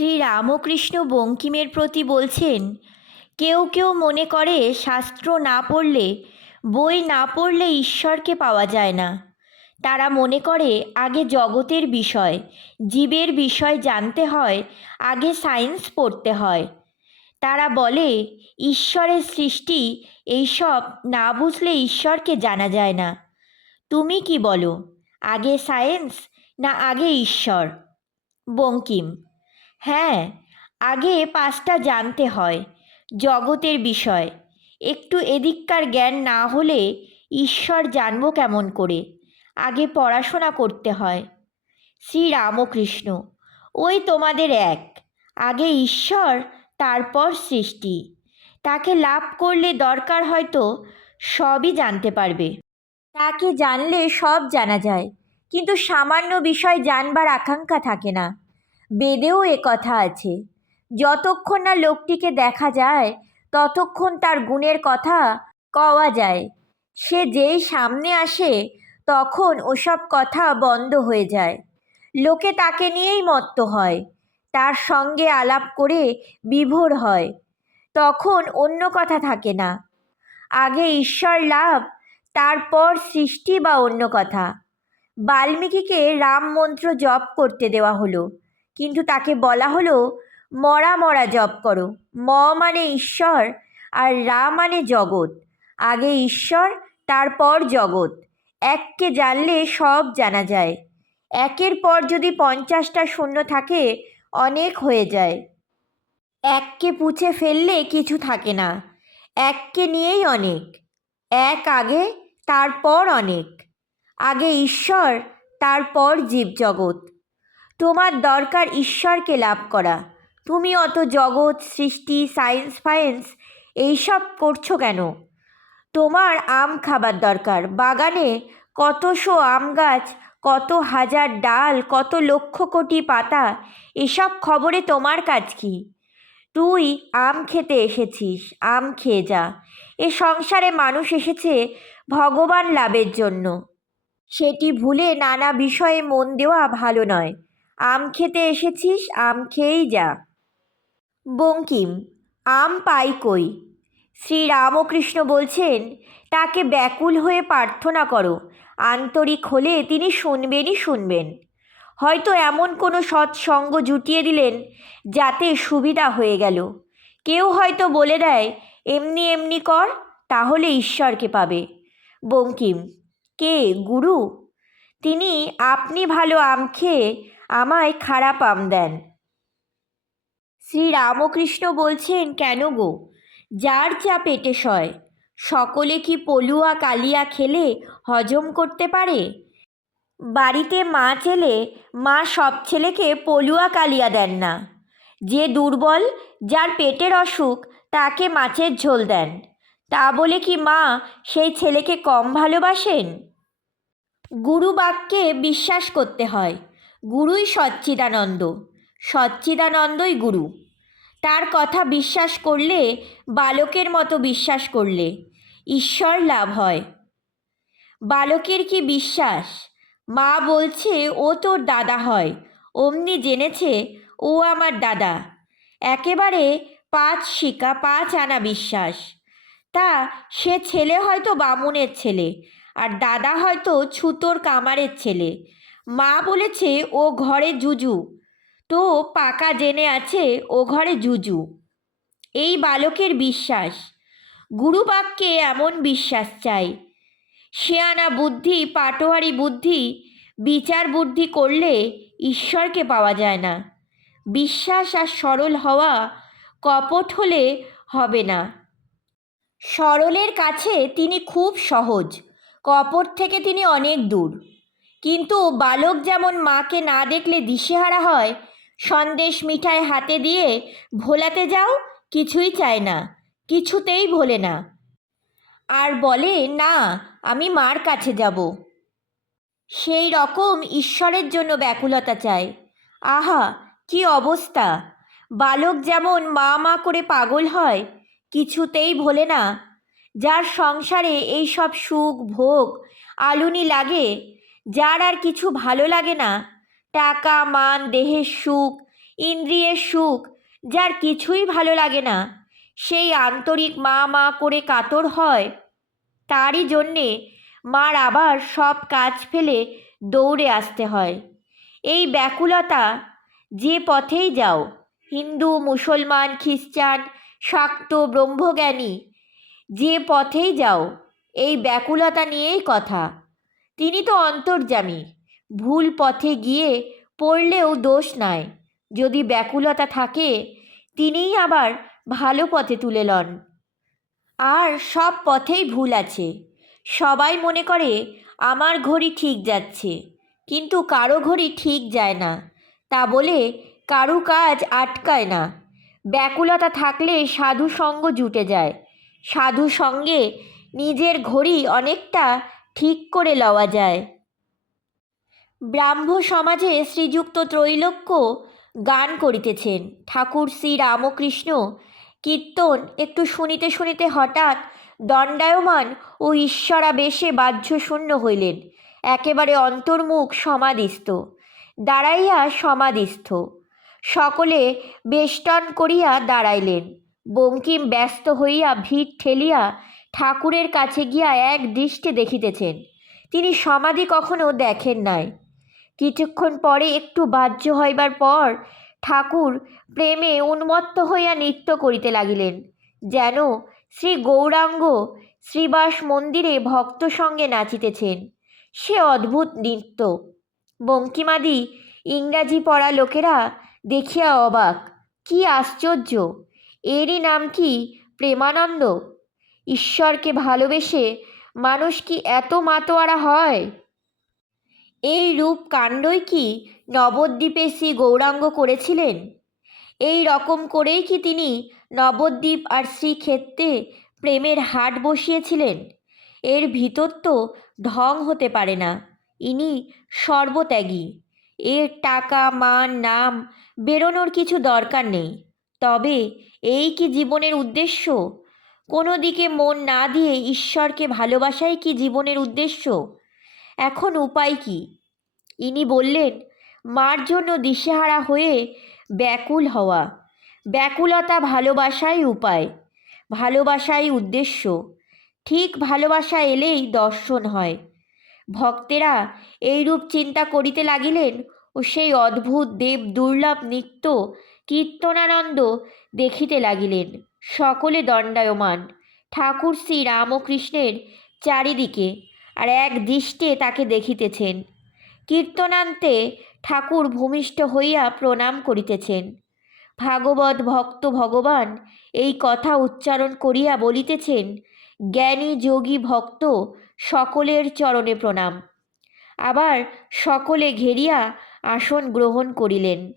শ্রী রামকৃষ্ণ বঙ্কিমের প্রতি বলছেন, কেউ কেউ মনে করে শাস্ত্র না পড়লে, বই না পড়লে ঈশ্বরকে পাওয়া যায় না। তারা মনে করে আগে জগতের বিষয়, জীবের বিষয় জানতে হয়, আগে সায়েন্স পড়তে হয়। তারা বলে, ঈশ্বরের সৃষ্টি এইসব না বুঝলে ঈশ্বরকে জানা যায় না। তুমি কি বলো, আগে সায়েন্স না আগে ঈশ্বর? বঙ্কিম হ্যাঁ আগে পাঁচটা জানতে হয় জগতের বিষয়। একটু এদিককার জ্ঞান না হলে ঈশ্বর জানব কেমন করে? আগে পড়াশোনা করতে হয়। শ্রী রামকৃষ্ণ ওই তোমাদের এক। আগে ঈশ্বর, তারপর সৃষ্টি। তাকে লাভ করলে দরকার হয়তো সবই জানতে পারবে। তাকে জানলে সব জানা যায়। কিন্তু সামান্য বিষয় জানবার আকাঙ্ক্ষা থাকে না। বেদেও এ কথা আছে। যতক্ষণ না লোকটিকে দেখা যায়, ততক্ষণ তার গুণের কথা কওয়া যায়। সে যেই সামনে আসে, তখন ওসব কথা বন্ধ হয়ে যায়। লোকে তাকে নিয়েই মত্ত হয়, তার সঙ্গে আলাপ করে বিভোর হয়। তখন অন্য কথা থাকে না। আগে ঈশ্বর লাভ, তারপর সৃষ্টি বা অন্য কথা। বাল্মীকিকে রাম মন্ত্র জপ করতে দেওয়া হলো। কিন্তু তাকে বলা হলো, মরা মরা জপ করো। ম মানে ঈশ্বর আর রা মানে জগৎ। আগে ঈশ্বর, তারপর জগৎ। এককে জানলে সব জানা যায়। একের পর যদি পঞ্চাশটা শূন্য থাকে, অনেক হয়ে যায়। এককে পুছে ফেললে কিছু থাকে না। এককে নিয়েই অনেক। এক আগে, তারপর অনেক। আগে ঈশ্বর, তারপর জীবজগৎ। তোমার দরকার ঈশ্বরকে লাভ করা। তুমি অত জগৎ, সৃষ্টি সায়েন্স ফায়েন্স এইসব করছ কেন? তোমার আম খাবার দরকার। বাগানে কত শো আম গাছ, কত হাজার ডাল, কত লক্ষ কোটি পাতা, এসব খবরে তোমার কাজ কি? তুই আম খেতে এসেছিস, আম খেয়ে যা। এ সংসারে মানুষ এসেছে ভগবান লাভের জন্য। সেটি ভুলে নানা বিষয়ে মন দেওয়া ভালো নয়। আম খেতে এসেছিস, আম খেয়েই যা। বঙ্কিম, আম পাই কই? শ্রী রামকৃষ্ণ বলছেন, তাকে ব্যাকুল হয়ে প্রার্থনা করো, আন্তরিক হলে তিনি শুনবেনই শুনবেন। হয়তো এমন কোনো সৎসঙ্গ জুটিয়ে দিলেন, যাতে সুবিধা হয়ে গেল। কেউ হয়তো বলে দেয়, এমনি এমনি কর, তাহলে ঈশ্বরকে পাবে। বঙ্কিম, কে, গুরু? তিনি আপনি ভালো আম খেয়ে আমায় খারাপ আম দেন। শ্রী রামকৃষ্ণ বলছেন, কেন গো? যার চা পেটে সয়, সকলে কি পলুয়া কালিয়া খেলে হজম করতে পারে? বাড়িতে মা এলে মা সব ছেলেকে পলুয়া কালিয়া দেন না। যে দুর্বল, যার পেটের অসুখ, তাকে মাছের ঝোল দেন। তা বলে কি মা সেই ছেলেকে কম ভালোবাসেন? গুরু বাক্যে বিশ্বাস করতে হয় গুরুই সচ্চিদানন্দ, সচ্চিদানন্দই গুরু। তার কথা বিশ্বাস করলে, বালকের মতো বিশ্বাস করলে ঈশ্বর লাভ হয়। বালকের কি বিশ্বাস? মা বলছে, ও তোর দাদা হয়। অমনি জেনেছে, ও আমার দাদা। একেবারে পাঁচ শিকা, পাঁচ আনা বিশ্বাস। তা সে ছেলে হয়তো বামুনের ছেলে, আর দাদা হয়তো ছুতোর কামারের ছেলে। মা বলেছে, ও ঘরে জুজু। তো পাকা জেনে আছে, ও ঘরে জুজু। এই বালকের বিশ্বাস। গুরুবাক্যে এমন বিশ্বাস চাই। শেয়ানা বুদ্ধি, পাটোয়ারি বুদ্ধি, বিচার বুদ্ধি করলে ঈশ্বরকে পাওয়া যায় না। বিশ্বাস আর সরল হওয়া কপট হলে হবে না। সরলের কাছে তিনি খুব সহজ। কপট থেকে তিনি অনেক দূর। কিন্তু বালক যেমন মাকে না দেখলে দিশেহারা হয়, সন্দেশ মিঠাই হাতে দিয়ে, ভোলাতে যাও, কিছুই চায় না, কিছুতেই ভোলে না। আর বলে, না, আমি মার কাছে যাব। সেই রকম ঈশ্বরের জন্য ব্যাকুলতা চায়। আহা, কি অবস্থা! বালক যেমন মা মা করে পাগল হয়, কিছুতেই ভোলে না। যার সংসারে এই সব সুখ, ভোগ, আলুনি লাগে যার আর কিছু ভালো লাগে না। টাকা, মান, দেহের সুখ, ইন্দ্রিয়ের সুখ, যার কিছুই ভালো লাগে না। সেই আন্তরিক মা মা করে কাতর হয়। তারই জন্যে মার আবার সব কাজ ফেলে দৌড়ে আসতে হয়। এই ব্যাকুলতা, যে পথেই যাও, হিন্দু, মুসলমান, খ্রিস্টান, শাক্ত, ব্রহ্মজ্ঞানী, যে পথেই যাও, এই ব্যাকুলতা নিয়েই কথা। তিনি তো অন্তর্যামী ভুল পথে গিয়ে পড়লেও দোষ নাই। যদি ব্যাকুলতা থাকে, তিনিই আবার ভালো পথে তুলে লন। আর সব পথেই ভুল আছে। সবাই মনে করে, আমার ঘড়ি ঠিক যাচ্ছে। কিন্তু কারও ঘড়ি ঠিক যায় না। তা বলে কারু কাজ আটকায় না। ব্যাকুলতা থাকলে সাধু সঙ্গ জুটে যায়। সাধু সঙ্গে নিজের ঘড়ি অনেকটা ঠিক করে লওয়া যায়। ব্রাহ্ম সমাজে শ্রীযুক্ত ত্রৈলোক্য গান করিতেছেন। ঠাকুর শ্রী রামকৃষ্ণ কীর্তন একটু শুনিতে শুনিতে হঠাৎ দণ্ডায়মান ও ঈশ্বরাবেশে বাহ্য শূন্য হইলেন। একেবারে অন্তর্মুখ সমাধিস্থ, দাঁড়াইয়া সমাধিস্থ। সকলে বেষ্টন করিয়া দাঁড়াইলেন। বঙ্কিম ব্যস্ত হইয়া ভিড় ঠেলিয়া ঠাকুরের কাছে গিয়া এক দৃষ্টে দেখিতেছেন। তিনি সমাধি কখনো দেখেন নাই। কিছুক্ষণ পরে একটু বাহ্য হইবার পর ঠাকুর প্রেমে উন্মত্ত হইয়া নৃত্য করিতে লাগিলেন, যেন শ্রী গৌরাঙ্গ শ্রীবাস মন্দিরে ভক্ত সঙ্গে নাচিতেছেন। সে অদ্ভুত নৃত্য। বঙ্কিমাদি, ইংরাজি পড়া লোকেরা দেখিয়া অবাক, কি আশ্চর্য! এরই নাম কি প্রেমানন্দ? ঈশ্বরকে ভালোবেসে মানুষ কি এত মাতোয়ারা হয়? এই রূপ কাণ্ডই কি নবদ্বীপে শ্রী গৌরাঙ্গ করেছিলেন? এই রকম করেই কি তিনি নবদ্বীপ আর শ্রীক্ষেত্রে প্রেমের হাট বসিয়েছিলেন? এর ভিতর তো ঢং হতে পারে না, ইনি সর্বত্যাগী। এর টাকা, মান, নাম বেরোনোর কিছু দরকার নেই। তবে এই কি জীবনের উদ্দেশ্য? কোনো দিকে মন না দিয়ে ঈশ্বরকে ভালোবাসাই কি জীবনের উদ্দেশ্য? এখন উপায় কি? ইনি বললেন, মার জন্য দিশেহারা হয়ে ব্যাকুল হওয়া। ব্যাকুলতা ভালোবাসাই উপায়, ভালোবাসাই উদ্দেশ্য। ঠিক ভালোবাসা এলেই দর্শন হয়। ভক্তেরা এইরূপ চিন্তা করিতে লাগিলেন ও সেই অদ্ভুত দেব দুর্লভ নৃত্য কীর্তনানন্দ দেখিতে লাগিলেন। সকলে দণ্ডায়মান। ঠাকুর শ্রী রামকৃষ্ণের চারিদিকে আর এক দৃষ্টে তাকে দেখিতেছেন। কীর্তনান্তে ঠাকুর ভূমিষ্ঠ হইয়া প্রণাম করিতেছেন। ভাগবত ভক্ত ভগবান এই কথা উচ্চারণ করিয়া বলিতেছেন, জ্ঞানী যোগী ভক্ত, সকলের চরণে প্রণাম। আবার সকলে ঘেরিয়া আসন গ্রহণ করিলেন।